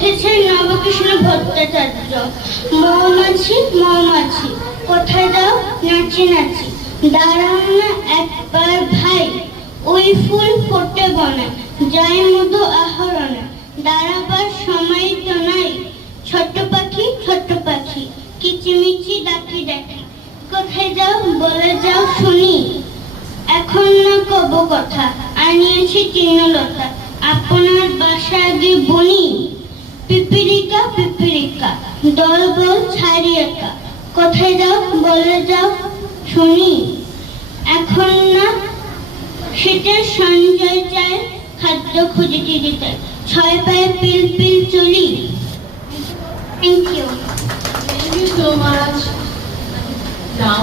লিখেছেন নবকৃষ্ণ ভট্টাচার্য। মৌমাছি মৌমাছি কোথায় যাও নাচি নাচি, দাঁড়াও না একবার ভাই, ওই ফুল ফোটে বনে, যাই মধু আহরণে, দাঁড়াবার সময় তো নাই। ছোট্ট পাখি কিচিমিচি ডাকি ডাকি, কোথায় যাও বলে যাও শুনি। এখন না কব কথা, আনিয়েছি তৃণলতা, আপনার বাসা আগে বনি। পিপিলিকা দল বল ছাড়ি একা, কোথায় যাও বলে যাও শুনি। এখন না শীতের সঞ্চয় চায়, খাদ্য খুঁজে দিতে, ছয় পায়ে পিল চলি। Thank you. Thank you so much. Now,